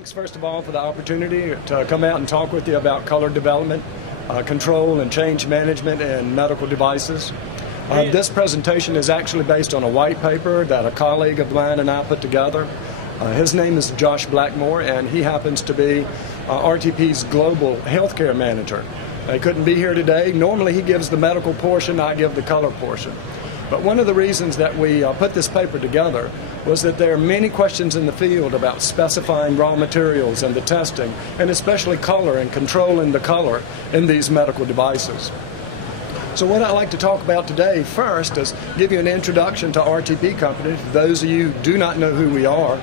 Thanks, first of all, for the opportunity to come out and talk with you about color development, control, and change management in medical devices. This presentation is actually based on a white paper that a colleague of mine and I put together. His name is Josh Blackmore, and he happens to be RTP's Global Healthcare Manager. He couldn't be here today. Normally he gives the medical portion, I give the color portion. But one of the reasons that we put this paper together was that there are many questions in the field about specifying raw materials and the testing, and especially color and controlling the color in these medical devices. So what I'd like to talk about today first is give you an introduction to RTP Company, for those of you who do not know who we are,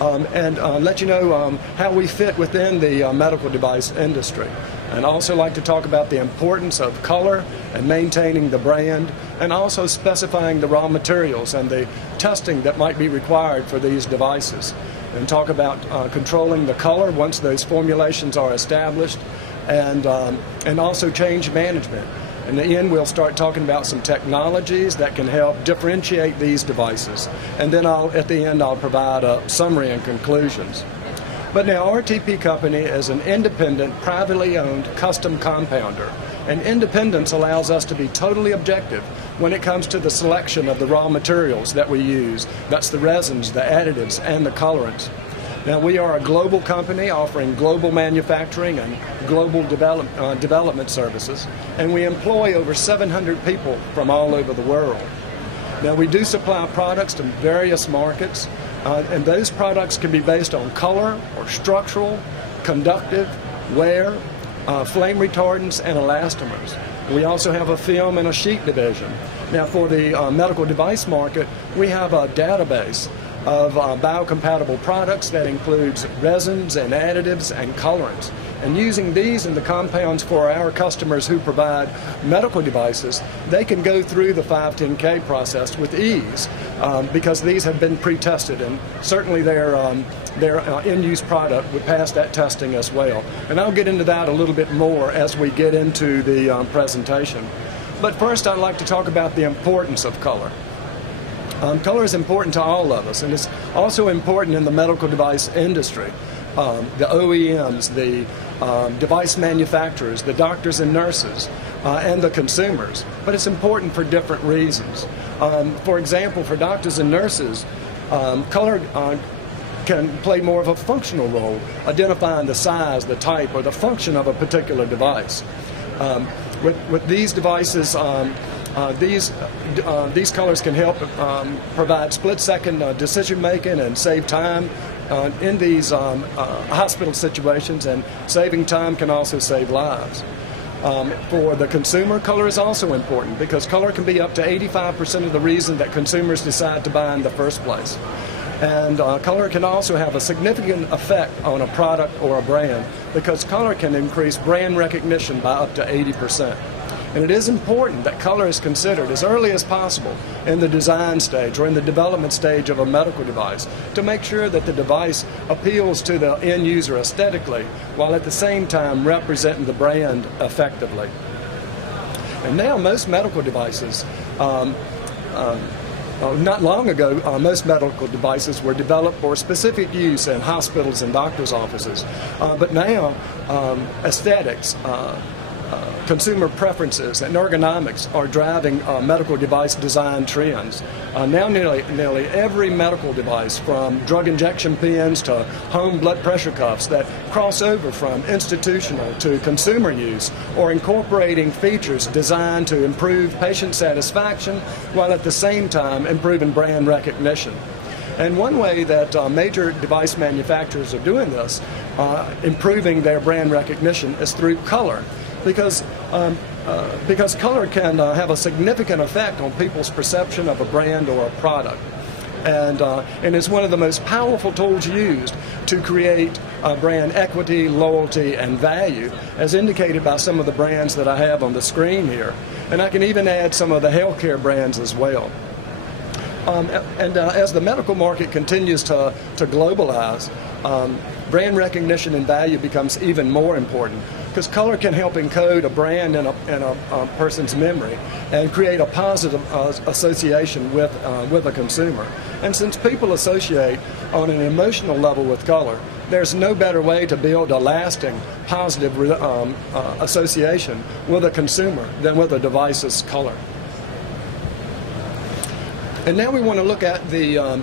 and let you know how we fit within the medical device industry. And also like to talk about the importance of color and maintaining the brand, and also specifying the raw materials and the testing that might be required for these devices. And talk about controlling the color once those formulations are established, and also change management. In the end, we'll start talking about some technologies that can help differentiate these devices. And then at the end, I'll provide a summary and conclusions. But now, RTP Company is an independent, privately owned custom compounder. And independence allows us to be totally objective when it comes to the selection of the raw materials that we use. That's the resins, the additives, and the colorants. Now, we are a global company offering global manufacturing and global development services, and we employ over 700 people from all over the world. Now, we do supply products to various markets, and those products can be based on color or structural, conductive, wear, flame retardants, and elastomers. We also have a film and a sheet division. Now, for the medical device market, we have a database of biocompatible products that includes resins and additives and colorants. And using these in the compounds for our customers who provide medical devices, they can go through the 510K process with ease because these have been pre-tested, and certainly their end-use product would pass that testing as well. And I'll get into that a little bit more as we get into the presentation. But first, I'd like to talk about the importance of color. Color is important to all of us, and it's also important in the medical device industry. The OEMs, the device manufacturers, the doctors and nurses, and the consumers. But it's important for different reasons. For example, for doctors and nurses, color can play more of a functional role, identifying the size, the type, or the function of a particular device. With these devices, these colors can help provide split-second decision-making and save time in these hospital situations, and saving time can also save lives. For the consumer, color is also important because color can be up to 85% of the reason that consumers decide to buy in the first place. And color can also have a significant effect on a product or a brand because color can increase brand recognition by up to 80%. And it is important that color is considered as early as possible in the design stage or in the development stage of a medical device to make sure that the device appeals to the end user aesthetically while at the same time representing the brand effectively. And now most medical devices, not long ago, most medical devices were developed for specific use in hospitals and doctors' offices. But now, aesthetics, consumer preferences, and ergonomics are driving medical device design trends. Now nearly every medical device, from drug injection pens to home blood pressure cuffs that cross over from institutional to consumer use, or incorporating features designed to improve patient satisfaction while at the same time improving brand recognition. And one way that major device manufacturers are doing this, improving their brand recognition, is through color. Because color can have a significant effect on people's perception of a brand or a product. And it's one of the most powerful tools used to create brand equity, loyalty, and value, as indicated by some of the brands that I have on the screen here. And I can even add some of the healthcare brands as well. As the medical market continues to globalize, brand recognition and value becomes even more important, because color can help encode a brand in a person's memory and create a positive association with a consumer. And since people associate on an emotional level with color, there's no better way to build a lasting positive association with a consumer than with a device's color. And now we want to look at the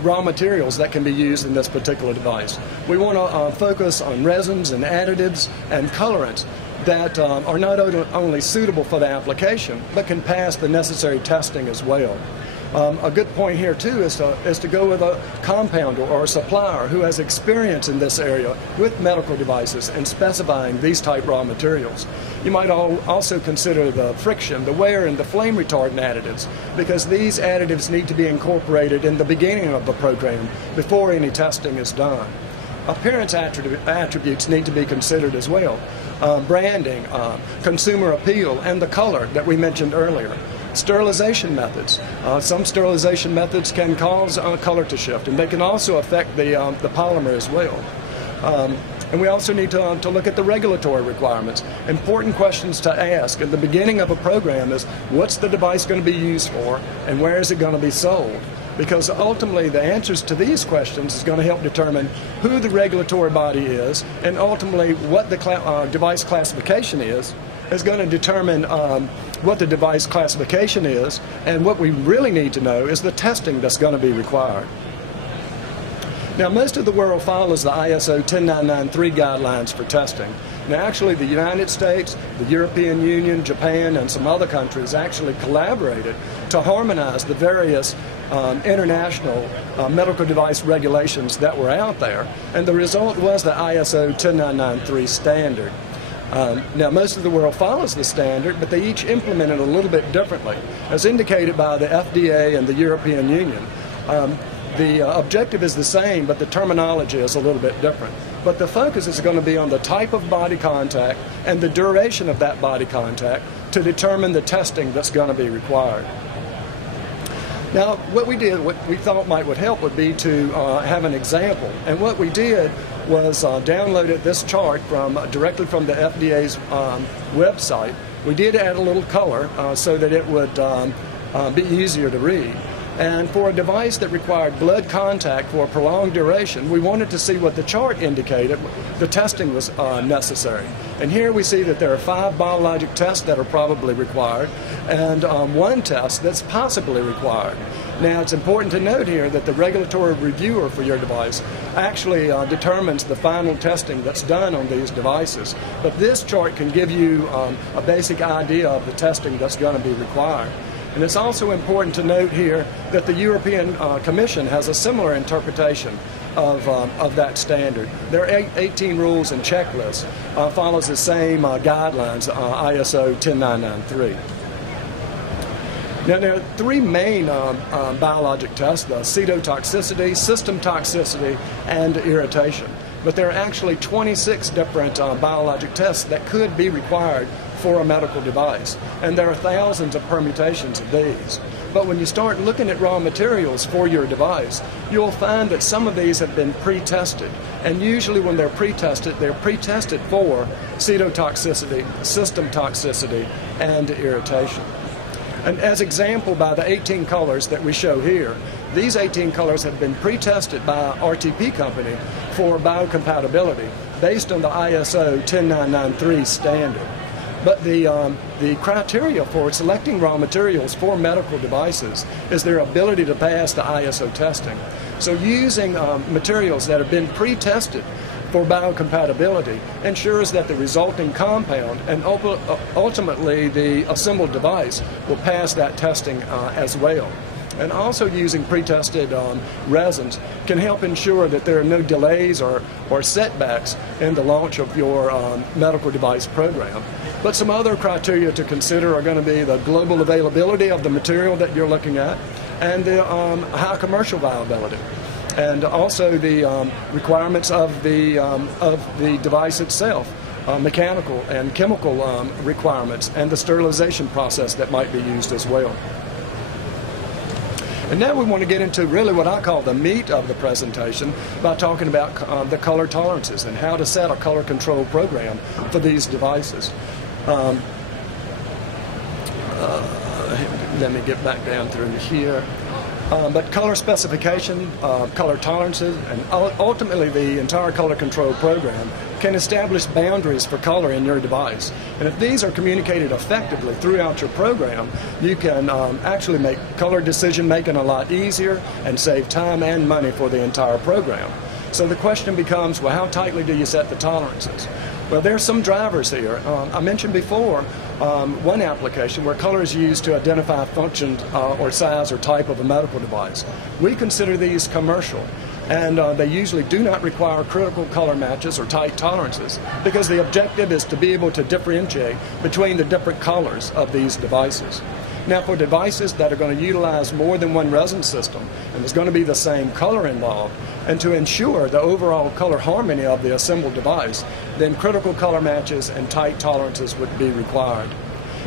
raw materials that can be used in this particular device. We want to focus on resins and additives and colorants that are not only suitable for the application, but can pass the necessary testing as well. A good point here too is to go with a compounder or a supplier who has experience in this area with medical devices and specifying these type raw materials. You might also consider the friction, the wear, and the flame retardant additives, because these additives need to be incorporated in the beginning of the program before any testing is done. Appearance attributes need to be considered as well. Branding, consumer appeal, and the color that we mentioned earlier. Sterilization methods. Some sterilization methods can cause color to shift, and they can also affect the polymer as well. And we also need to look at the regulatory requirements. Important questions to ask at the beginning of a program is, what's the device going to be used for, and where is it going to be sold? Because ultimately the answers to these questions is going to help determine who the regulatory body is, and ultimately what the device classification is going to determine what the device classification is, and what we really need to know is the testing that's going to be required. Now, most of the world follows the ISO 10993 guidelines for testing. Now, actually, the United States, the European Union, Japan, and some other countries actually collaborated to harmonize the various international medical device regulations that were out there, and the result was the ISO 10993 standard. Now, most of the world follows the standard, but they each implement it a little bit differently. As indicated by the FDA and the European Union, the objective is the same, but the terminology is a little bit different. But the focus is going to be on the type of body contact and the duration of that body contact to determine the testing that's going to be required. Now, what we thought would help would be to have an example. And what we did was downloaded this chart directly from the FDA's website. We did add a little color so that it would be easier to read. And for a device that required blood contact for a prolonged duration, we wanted to see what the chart indicated the testing was necessary. And here we see that there are 5 biologic tests that are probably required, and 1 test that's possibly required. Now, it's important to note here that the regulatory reviewer for your device actually determines the final testing that's done on these devices. But this chart can give you a basic idea of the testing that's going to be required. And it's also important to note here that the European Commission has a similar interpretation of that standard. There are 18 rules and checklists, follows the same guidelines, ISO 10993. Now, there are 3 main biologic tests: the cytotoxicity, system toxicity, and irritation. But there are actually 26 different biologic tests that could be required for a medical device, and there are thousands of permutations of these. But when you start looking at raw materials for your device, you'll find that some of these have been pre-tested, and usually when they're pre-tested for cytotoxicity, system toxicity, and irritation. And as example, by the 18 colors that we show here, these 18 colors have been pre-tested by RTP company for biocompatibility based on the ISO 10993 standard. But the criteria for selecting raw materials for medical devices is their ability to pass the ISO testing. So using materials that have been pre-tested for biocompatibility ensures that the resulting compound and ultimately the assembled device will pass that testing as well. And also using pre-tested resins can help ensure that there are no delays or setbacks in the launch of your medical device program. But some other criteria to consider are going to be the global availability of the material that you're looking at, and the high commercial viability, and also the requirements of the device itself, mechanical and chemical requirements, and the sterilization process that might be used as well. And now we want to get into really what I call the meat of the presentation by talking about the color tolerances and how to set a color control program for these devices. Let me get back down through here. But color specification, color tolerances, and ultimately the entire color control program can establish boundaries for color in your device. And if these are communicated effectively throughout your program, you can actually make color decision making a lot easier and save time and money for the entire program. So the question becomes, well, how tightly do you set the tolerances? Well, there's some drivers here. I mentioned before one application where color is used to identify function or size or type of a medical device. We consider these commercial, and they usually do not require critical color matches or tight tolerances because the objective is to be able to differentiate between the different colors of these devices. Now, for devices that are going to utilize more than one resin system, and there's going to be the same color involved, and to ensure the overall color harmony of the assembled device, then critical color matches and tight tolerances would be required.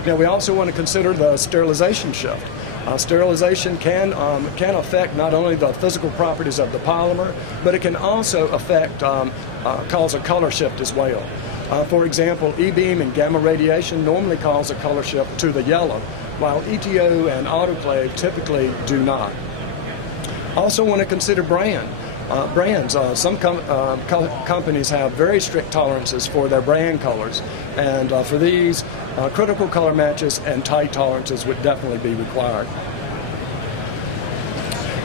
Now, we also want to consider the sterilization shift. Sterilization can affect not only the physical properties of the polymer, but it can also affect, cause a color shift as well. For example, E-beam and gamma radiation normally cause a color shift to the yellow, while ETO and autoclave typically do not. Also want to consider brands. Some companies have very strict tolerances for their brand colors, and for these, critical color matches and tight tolerances would definitely be required.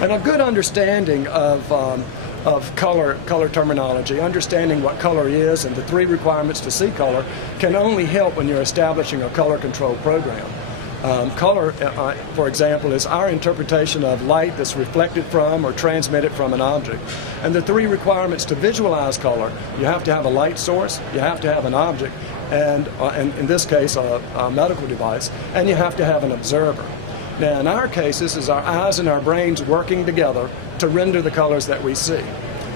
And a good understanding of color terminology, understanding what color is and the three requirements to see color, can only help when you're establishing a color control program. Color, for example, is our interpretation of light that's reflected from or transmitted from an object. And the three requirements to visualize color: you have to have a light source, you have to have an object, and in this case, a medical device, and you have to have an observer. Now, in our case, this is our eyes and our brains working together to render the colors that we see.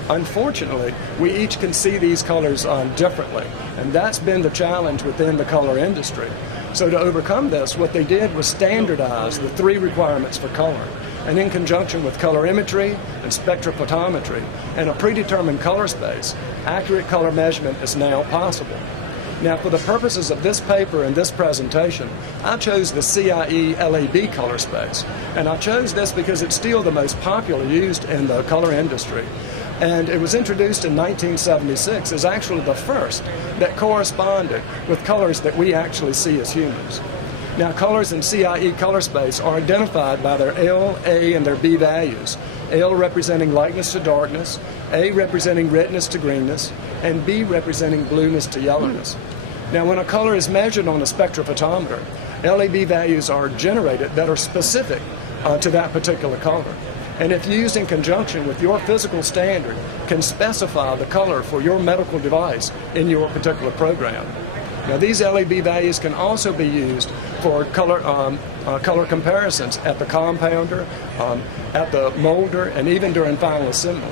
Unfortunately, we each can see these colors differently, and that's been the challenge within the color industry. So to overcome this, what they did was standardize the three requirements for color. And in conjunction with colorimetry and spectrophotometry and a predetermined color space, accurate color measurement is now possible. Now, for the purposes of this paper and this presentation, I chose the CIE LAB color space. And I chose this because it's still the most popular used in the color industry. And it was introduced in 1976 as actually the first that corresponded with colors that we actually see as humans. Now, colors in CIE color space are identified by their L, A, and their B values. L representing lightness to darkness, A representing redness to greenness, and B representing blueness to yellowness. Now, when a color is measured on a spectrophotometer, LAB values are generated that are specific to that particular color. And if used in conjunction with your physical standard, can specify the color for your medical device in your particular program. Now, these LAB values can also be used for color comparisons at the compounder, at the molder, and even during final assembly.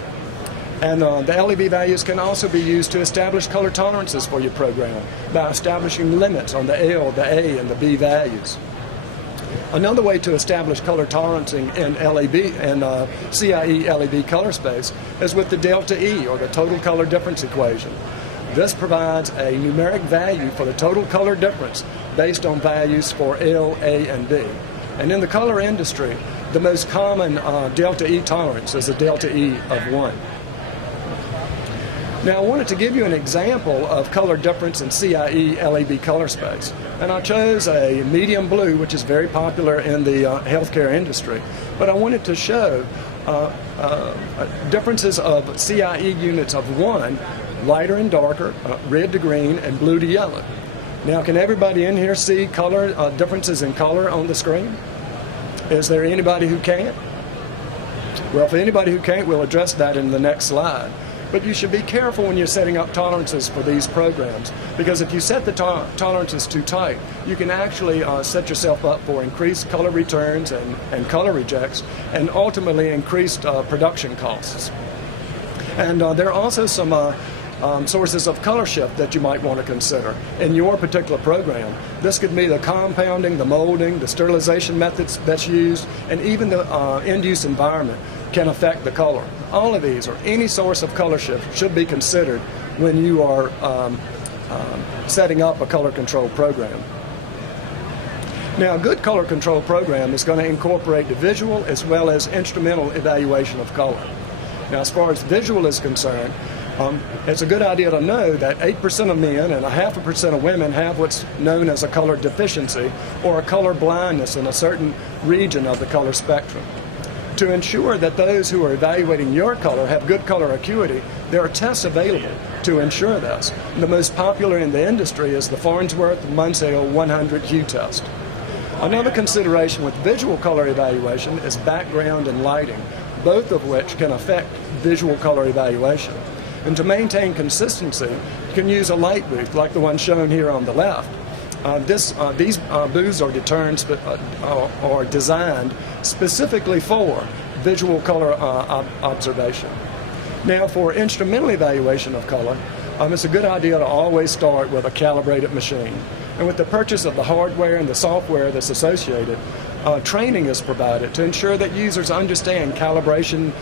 And the LAB values can also be used to establish color tolerances for your program by establishing limits on the L, the A, and the B values. Another way to establish color tolerancing in LAB and CIE LAB color space is with the delta E, or the total color difference equation. This provides a numeric value for the total color difference based on values for L, A, and B. And in the color industry, the most common delta E tolerance is a delta E of 1. Now, I wanted to give you an example of color difference in CIE LAB color space. And I chose a medium blue, which is very popular in the healthcare industry. But I wanted to show differences of CIE units of 1, lighter and darker, red to green, and blue to yellow. Now, can everybody in here see color differences in color on the screen? Is there anybody who can't? Well, for anybody who can't, we'll address that in the next slide. But you should be careful when you're setting up tolerances for these programs, because if you set the tolerances too tight, you can actually set yourself up for increased color returns and color rejects, and ultimately increased production costs. And there are also some sources of color shift that you might want to consider in your particular program. This could be the compounding, the molding, the sterilization methods that's used, and even the end-use environment can affect the color. All of these, or any source of color shift, should be considered when you are setting up a color control program. Now, a good color control program is going to incorporate the visual as well as instrumental evaluation of color. Now, as far as visual is concerned, it's a good idea to know that 8% of men and 0.5% of women have what's known as a color deficiency or a color blindness in a certain region of the color spectrum. To ensure that those who are evaluating your color have good color acuity, there are tests available to ensure this. The most popular in the industry is the Farnsworth-Munsell 100 hue test. Another consideration with visual color evaluation is background and lighting, both of which can affect visual color evaluation. And to maintain consistency, you can use a light booth like the one shown here on the left. These booths are designed specifically for visual color observation. Now, for instrumental evaluation of color, it's a good idea to always start with a calibrated machine. And with the purchase of the hardware and the software that's associated, training is provided to ensure that users understand calibration,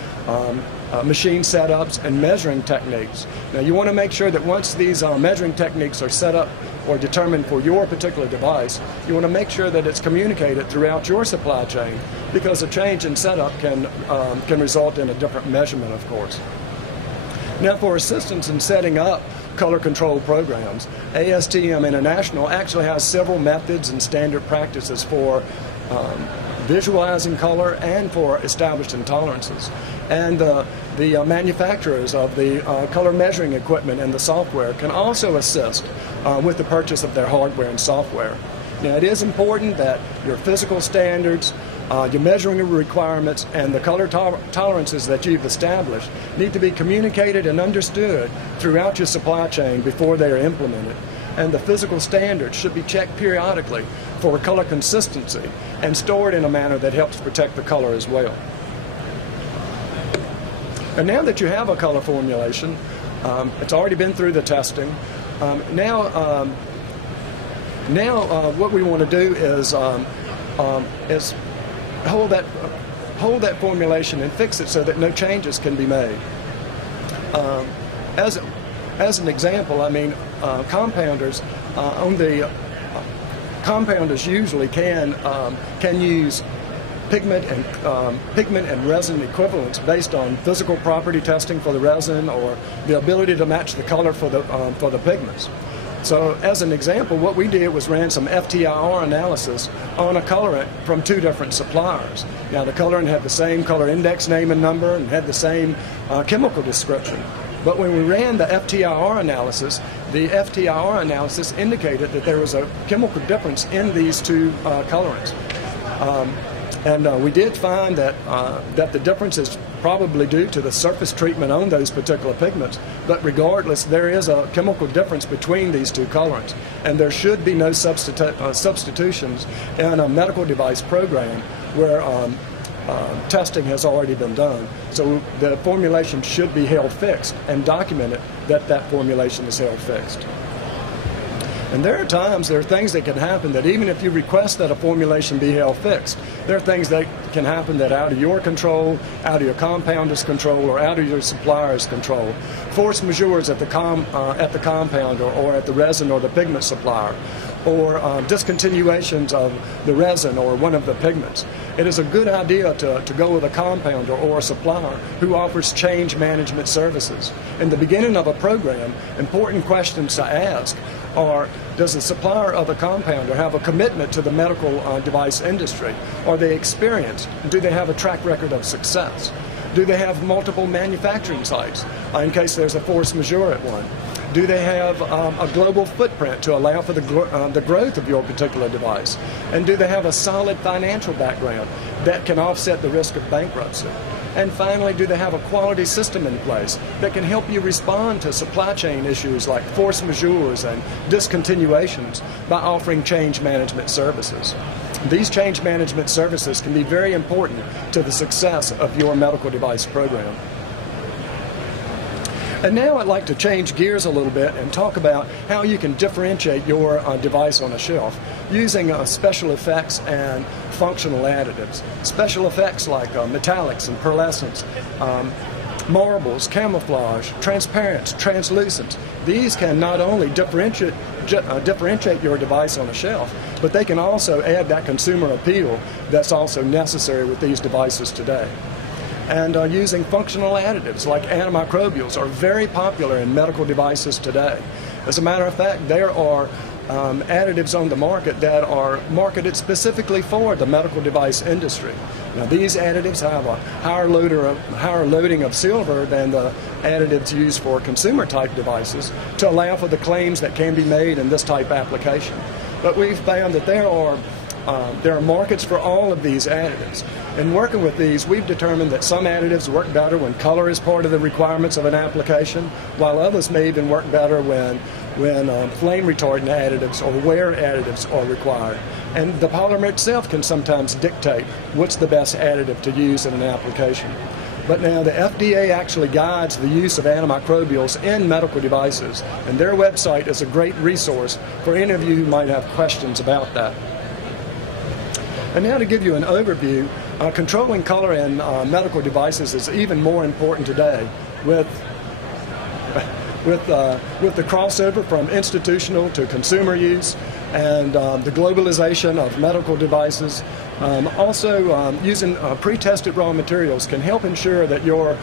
machine setups, and measuring techniques. Now, you want to make sure that once these measuring techniques are set up or determined for your particular device, you want to make sure that it's communicated throughout your supply chain, because a change in setup can result in a different measurement, of course. Now, for assistance in setting up color control programs, ASTM International actually has several methods and standard practices for visualizing color and for establishing tolerances. And the manufacturers of the color measuring equipment and the software can also assist with the purchase of their hardware and software. Now, it is important that your physical standards, your measuring requirements, and the color tolerances that you've established need to be communicated and understood throughout your supply chain before they are implemented. And the physical standards should be checked periodically for color consistency and stored in a manner that helps protect the color as well. And now that you have a color formulation, it's already been through the testing. Now what we want to do is hold that formulation and fix it so that no changes can be made. As an example, I mean, compounders compounders usually can use pigment and resin equivalents based on physical property testing for the resin or the ability to match the color for the pigments. So, as an example, what we did was ran some FTIR analysis on a colorant from 2 different suppliers. Now, the colorant had the same color index name and number and had the same chemical description. But when we ran the FTIR analysis, the FTIR analysis indicated that there was a chemical difference in these 2 colorants. And we did find that the difference is probably due to the surface treatment on those particular pigments. But regardless, there is a chemical difference between these 2 colorants. And there should be no substitutions in a medical device program where testing has already been done. So the formulation should be held fixed and documented that that formulation is held fixed. And there are things that can happen that even if you request that a formulation be held fixed, there are things that can happen that are out of your control, out of your compounder's control, or out of your supplier's control. Force majeures at the compounder or at the resin or the pigment supplier, or discontinuations of the resin or one of the pigments. It is a good idea to go with a compounder or a supplier who offers change management services. In the beginning of a program, important questions to ask are, does the supplier of the compounder have a commitment to the medical device industry? Are they experienced? Do they have a track record of success? Do they have multiple manufacturing sites in case there's a force majeure at one? Do they have a global footprint to allow for the growth of your particular device? And do they have a solid financial background that can offset the risk of bankruptcy? And finally, do they have a quality system in place that can help you respond to supply chain issues like force majeures and discontinuations by offering change management services? These change management services can be very important to the success of your medical device program. And now I'd like to change gears a little bit and talk about how you can differentiate your device on a shelf using special effects and functional additives. Special effects like metallics and pearlescents marbles, camouflage, transparent, translucent. These can not only differentiate your device on a shelf, but they can also add that consumer appeal that's also necessary with these devices today. And using functional additives like antimicrobials are very popular in medical devices today. As a matter of fact, there are additives on the market that are marketed specifically for the medical device industry. Now, these additives have a higher loading of silver than the additives used for consumer-type devices to allow for the claims that can be made in this type application. But we've found that there are markets for all of these additives. In working with these, we've determined that some additives work better when color is part of the requirements of an application, while others may even work better when flame retardant additives or wear additives are required. And the polymer itself can sometimes dictate what's the best additive to use in an application. But now the FDA actually guides the use of antimicrobials in medical devices, and their website is a great resource for any of you who might have questions about that. And now to give you an overview, controlling color in medical devices is even more important today with the crossover from institutional to consumer use and the globalization of medical devices. Also, using pre-tested raw materials can help ensure that your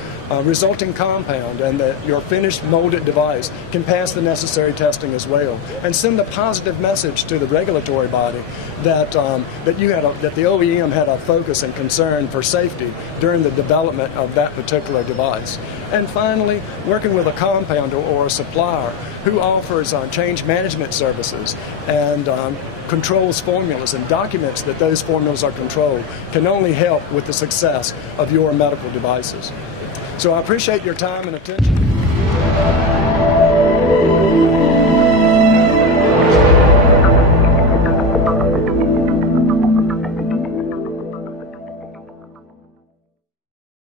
resulting compound and that your finished molded device can pass the necessary testing as well, and send a positive message to the regulatory body that that the OEM had a focus and concern for safety during the development of that particular device. And finally, working with a compounder or a supplier who offers change management services and controls formulas and documents that those formulas are controlled can only help with the success of your medical devices. So I appreciate your time and attention.